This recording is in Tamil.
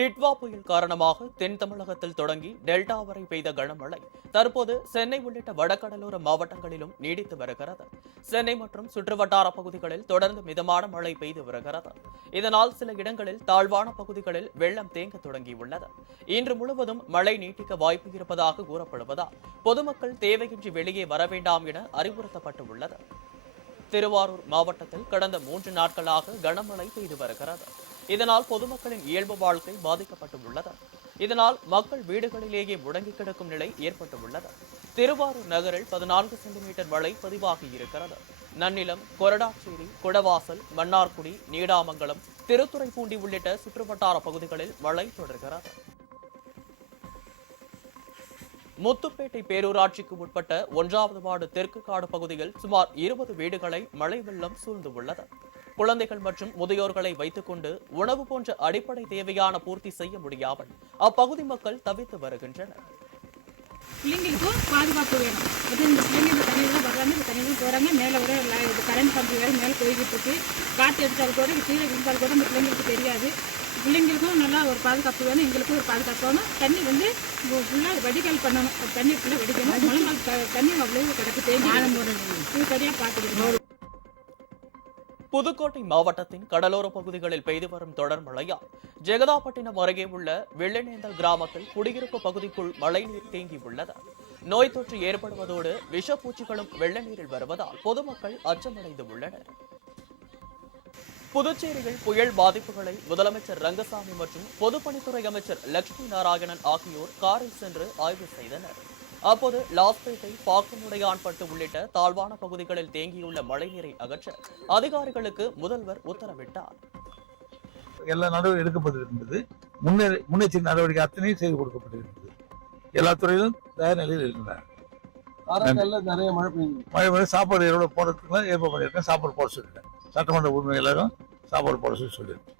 டிட்வா புயல் காரணமாக தென் தமிழகத்தில் தொடங்கி டெல்டா வரை பெய்த கனமழை தற்போது சென்னை உள்ளிட்ட வடகடலோர மாவட்டங்களிலும் நீடித்து வருகிறது. சென்னை மற்றும் சுற்றுவட்டார பகுதிகளில் தொடர்ந்து மிதமான மழை பெய்து வருகிறது. இதனால் சில இடங்களில் தாழ்வான பகுதிகளில் வெள்ளம் தேங்க தொடங்கியுள்ளது. இன்று முழுவதும் மழை நீட்டிக்க வாய்ப்பு இருப்பதாக கூறப்படுவதால் பொதுமக்கள் தேவையின்றி வெளியே வர வேண்டாம் என அறிவுறுத்தப்பட்டுள்ளது. திருவாரூர் மாவட்டத்தில் கடந்த 3 நாட்களாக கனமழை பெய்து வருகிறது. இதனால் பொதுமக்களின் இயல்பு வாழ்க்கை பாதிக்கப்பட்டுள்ளது. இதனால் மக்கள் வீடுகளிலேயே முடங்கி கிடக்கும் நிலை ஏற்பட்டுள்ளது. திருவாரூர் நகரில் 14 சென்டிமீட்டர் மழை பதிவாகி இருக்கிறது. நன்னிலம், கொரடாச்சேரி, குடவாசல், மன்னார்குடி, நீடாமங்கலம், திருத்துறைப்பூண்டி உள்ளிட்ட சுற்றுவட்டார பகுதிகளில் மழை தொடர்கிறது. முத்துப்பேட்டை பேரூராட்சிக்கு உட்பட்ட 1வது வார்டு தெற்கு காடு பகுதியில் சுமார் 20 வீடுகளை மழை வெள்ளம் சூழ்ந்துள்ளது. குழந்தைகள் மற்றும் முதியோர்களை வைத்துக் கொண்டு உணவு போன்ற அடிப்படை தேவையான பூர்த்தி செய்ய முடியாமல் அப்பகுதி மக்கள் தவித்து வருகின்றனர். பிள்ளைங்களுக்கும் பாதுகாப்பு வேணும். அது இந்த பிள்ளைங்க இந்த தண்ணியில் வர்றாங்க, இந்த தண்ணியில் போகிறாங்க. மேலே ஒரு இது கரண்ட் கம்பி வேறு மேலே போய்கிட்டு இருக்கு. காற்று எடுத்தால் கூட கீழே விழுந்தால் கூட இந்த பிள்ளைங்களுக்கு தெரியாது. பிள்ளைங்களுக்கும் நல்லா ஒரு பாதுகாப்பு வேணும், எங்களுக்கும் ஒரு பாதுகாப்பு வேணும். தண்ணி வந்து ஃபுல்லாக வடிகால் பண்ணணும். தண்ணி ஃபுல்லாக வடிக்கணும். மழை நாள் தண்ணி அவ்வளோ கிடக்கு தேங்கி இது சரியாக பார்த்துக்கணும். புதுக்கோட்டை மாவட்டத்தின் கடலோர பகுதிகளில் பெய்து வரும் தொடர் மழையால் ஜெகதாப்பட்டினம் அருகே உள்ள வெள்ளநேந்தல் கிராமத்தில் குடியிருப்பு பகுதிக்குள் மழைநீர் தேங்கியுள்ளது. நோய் தொற்று ஏற்படுவதோடு விஷப்பூச்சிகளும் வெள்ள நீரில் வருவதால் பொதுமக்கள் அச்சமடைந்து உள்ளனர். புதுச்சேரியில் புயல் பாதிப்புகளை முதலமைச்சர் ரங்கசாமி மற்றும் பொதுப்பணித்துறை அமைச்சர் லட்சுமி நாராயணன் ஆகியோர் காரில் சென்று ஆய்வு செய்தனர். அப்போது லாஸ்பேட்டை, பாக்கமுடையான்பட்டு உள்ளிட்ட தாழ்வான பகுதிகளில் தேங்கியுள்ள மழைநீரை அகற்ற அதிகாரிகளுக்கு முதல்வர் உத்தரவிட்டார். எல்லா நடவடிக்கை எடுக்கப்பட்டிருக்கின்றது. முன்னெச்சரிக்கை நடவடிக்கை அத்தனையும் செய்து கொடுக்கப்பட்டிருக்கிறது. எல்லா துறையிலும் தயார் நிலையில் இருக்கின்றனர். நிறைய மழை சாப்பாடு எவ்வளவு போடுறதுக்குலாம் ஏற்பாடு பண்ணியிருக்கேன். சாப்பாடு போட சொல்லிட்டேன். சட்டமன்ற உரிமை எல்லாரும் சாப்பாடு போட சொல்லியிருக்கேன்.